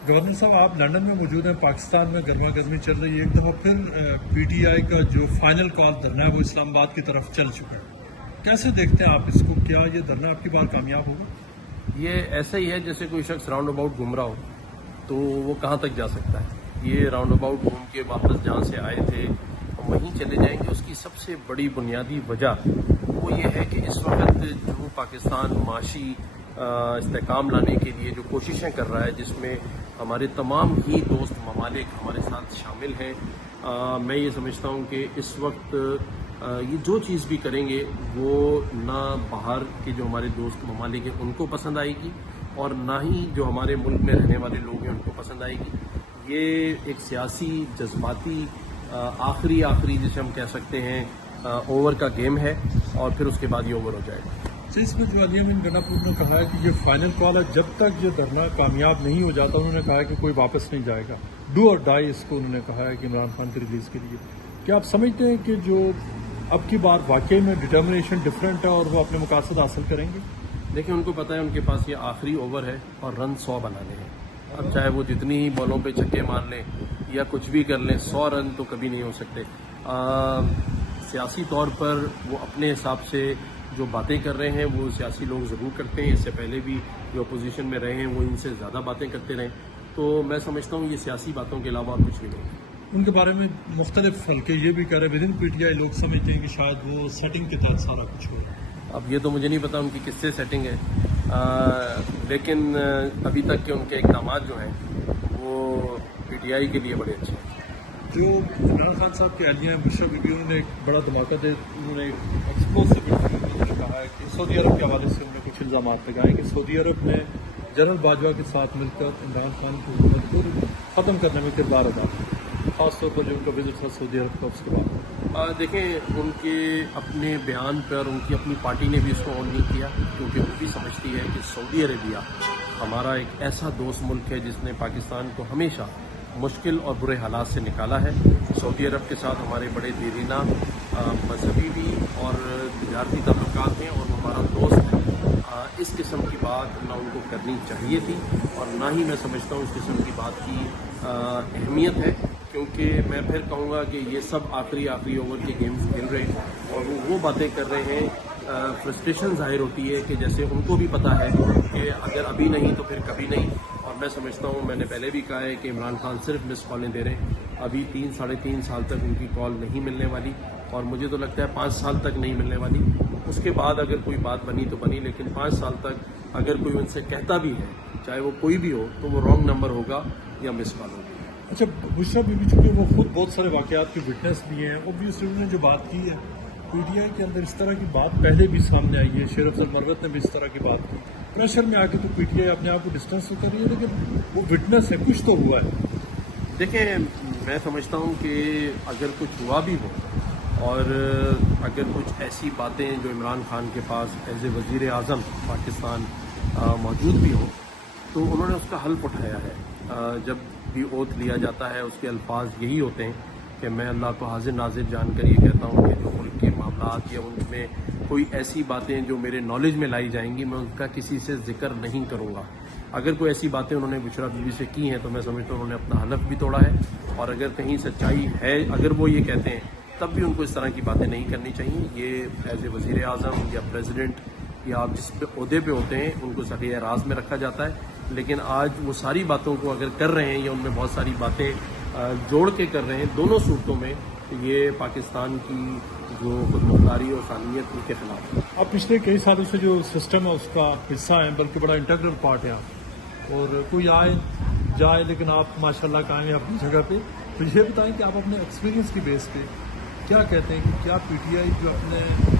Governor साहब, आप London में मौजूद हैं। पाकिस्तान में गर्मा गर्मी चल रही है। एक दफ़ा फिर पीटीआई का जो फाइनल कॉल धरना है वो इस्लामाबाद की तरफ चल चुका है। कैसे देखते हैं आप इसको? क्या ये धरना आपकी बार कामयाब होगा? ये ऐसा ही है जैसे कोई शख्स राउंड अबाउट घूम रहा हो, तो वो कहाँ तक जा सकता है। ये राउंड अबाउट घूम के वापस जहाँ से आए थे वहीं चले जाएंगे। उसकी सबसे बड़ी बुनियादी वजह वो ये है कि इस वक्त जो पाकिस्तान माशी इस्तेकाम लाने के लिए जो कोशिशें कर रहा है, जिसमें हमारे तमाम ही दोस्त ममालिक हमारे साथ शामिल हैं, मैं ये समझता हूँ कि इस वक्त ये जो चीज़ भी करेंगे वो ना बाहर के जो हमारे दोस्त ममालिक हैं उनको पसंद आएगी और ना ही जो हमारे मुल्क में रहने वाले लोग हैं उनको पसंद आएगी। ये एक सियासी जज्बाती आखिरी जिसे हम कह सकते हैं ओवर का गेम है और फिर उसके बाद ये ओवर हो जाएगा। तो इसमें जो अली अमीन गनापुर ने कहा है कि ये फाइनल कॉल है, जब तक ये धरना कामयाब नहीं हो जाता उन्होंने कहा है कि कोई वापस नहीं जाएगा। डू और डाई इसको उन्होंने कहा है कि इमरान खान की रिलीज़ के लिए। क्या आप समझते हैं कि जो अब की बार वाकई में डिटर्मिनेशन डिफरेंट है और वो अपने मकासद हासिल करेंगे? देखिए, उनको पता है उनके पास ये आखिरी ओवर है और रन 100 बनाने हैं। अब चाहे वो जितनी ही बॉलों पे छक्के मार लें या कुछ भी कर लें, 100 रन तो कभी नहीं हो सकते। सियासी तौर पर वो अपने हिसाब से जो बातें कर रहे हैं वो सियासी लोग ज़रूर करते हैं। इससे पहले भी जो अपोजिशन में रहे हैं वो इनसे ज़्यादा बातें करते रहे। तो मैं समझता हूँ ये सियासी बातों के अलावा और कुछ भी नहीं। उनके बारे में मुख्तलिफ हल्के ये भी कह रहे हैं, विद इन पीटीआई लोग समझते हैं कि शायद वो सेटिंग के तहत सारा कुछ हो। अब ये तो मुझे नहीं पता उनकी किससे सेटिंग है, लेकिन अभी तक के उनके इक़दाम जो हैं वो पीटीआई के लिए बड़े अच्छे हैं। जो इमरान खान साहब के अहलिया हैं बुशरा बीबी, उन्होंने एक बड़ा धमाका दे, उन्होंने एक्सप्लोसिव उन्होंने कहा है कि सऊदी अरब के हवाले से उन्होंने कुछ इल्ज़ाम लगाए कि सऊदी अरब ने जनरल बाजवा के साथ मिलकर इमरान खान की हुकूमत को ख़त्म करने में किरदार अदा किया, खासतौर पर जो उनका विजिट था सऊदी अरब का उसके बाद। देखें, उनके अपने बयान पर उनकी अपनी पार्टी ने भी इसको ऑन नहीं किया, क्योंकि वो भी समझती है कि सऊदी अरेबिया हमारा एक ऐसा दोस्त मुल्क है जिसने पाकिस्तान को हमेशा मुश्किल और बुरे हालात से निकाला है। सऊदी अरब के साथ हमारे बड़े देरीना मजहबी भी और तजारती ताल्लुकात हैं और वो हमारा दोस्त है। इस किस्म की बात ना उनको करनी चाहिए थी और ना ही मैं समझता हूँ इस किस्म की बात की अहमियत है, क्योंकि मैं फिर कहूँगा कि ये सब आखिरी ओवर के गेम्स खेल रहे हैं और वो बातें कर रहे हैं। फ्रस्ट्रेशन जाहिर होती है कि जैसे उनको भी पता है कि अगर अभी नहीं तो फिर कभी नहीं। और मैं समझता हूँ, मैंने पहले भी कहा है कि इमरान खान सिर्फ मिस कॉलें दे रहे हैं। अभी 3-3.5 साल तक उनकी कॉल नहीं मिलने वाली और मुझे तो लगता है 5 साल तक नहीं मिलने वाली। उसके बाद अगर कोई बात बनी तो बनी, लेकिन 5 साल तक अगर कोई उनसे कहता भी है, चाहे वो कोई भी हो, तो वो रॉन्ग नंबर होगा या मिस कॉल होगी। अच्छा, बुशरा बीबी चूँकि वो खुद बहुत सारे वाक़यात के विटनेस भी हैं, ऑब्वियसली उन्होंने जो बात की है पीटीआई के अंदर इस तरह की बात पहले भी सामने आई है। शेर अफजल मरवत ने भी इस तरह की बात की। प्रेशर में आके तो पीटीआई अपने आप को डिस्टेंस तो कर रही है, लेकिन वो विटनेस है, कुछ तो हुआ है। देखिए, मैं समझता हूँ कि अगर कुछ हुआ भी हो और अगर कुछ ऐसी बातें जो इमरान खान के पास एज ए वज़ीर आज़म पाकिस्तान मौजूद भी हो, तो उन्होंने उसका हल्फ उठाया है। जब भी ओथ लिया जाता है उसके अल्फाज यही होते हैं कि मैं अल्लाह को हाजिर नाजिर जानकर ये कहता हूँ कि जो मुल्क के मामलात या उनमें कोई ऐसी बातें जो मेरे नॉलेज में लाई जाएंगी मैं उनका किसी से जिक्र नहीं करूँगा। अगर कोई ऐसी बातें उन्होंने बुशरा बीबी से की हैं तो मैं समझता हूँ उन्होंने अपना हलफ भी तोड़ा है और अगर कहीं सच्चाई है, अगर वो ये कहते हैं, तब भी उनको इस तरह की बातें नहीं करनी चाहिए। ये एज ए वज़ीर आज़म या प्रेसिडेंट या आप जिस ओहदे पे होते हैं उनको सही राज में रखा जाता है, लेकिन आज वो सारी बातों को अगर कर रहे हैं या उनमें बहुत सारी बातें जोड़ के कर रहे हैं, दोनों सूरतों में ये पाकिस्तान की जो खुदमुख्तारी और सानियत उनके खिलाफ है। अब पिछले कई सालों से जो सिस्टम है उसका हिस्सा है, बल्कि बड़ा इंटीग्रल पार्ट है आप, और कोई आए जाए लेकिन आप माशाल्लाह कायम हैं अपनी जगह पे। तो ये बताएं कि आप अपने एक्सपीरियंस की बेस पे क्या कहते हैं कि क्या पीटीआई जो अपने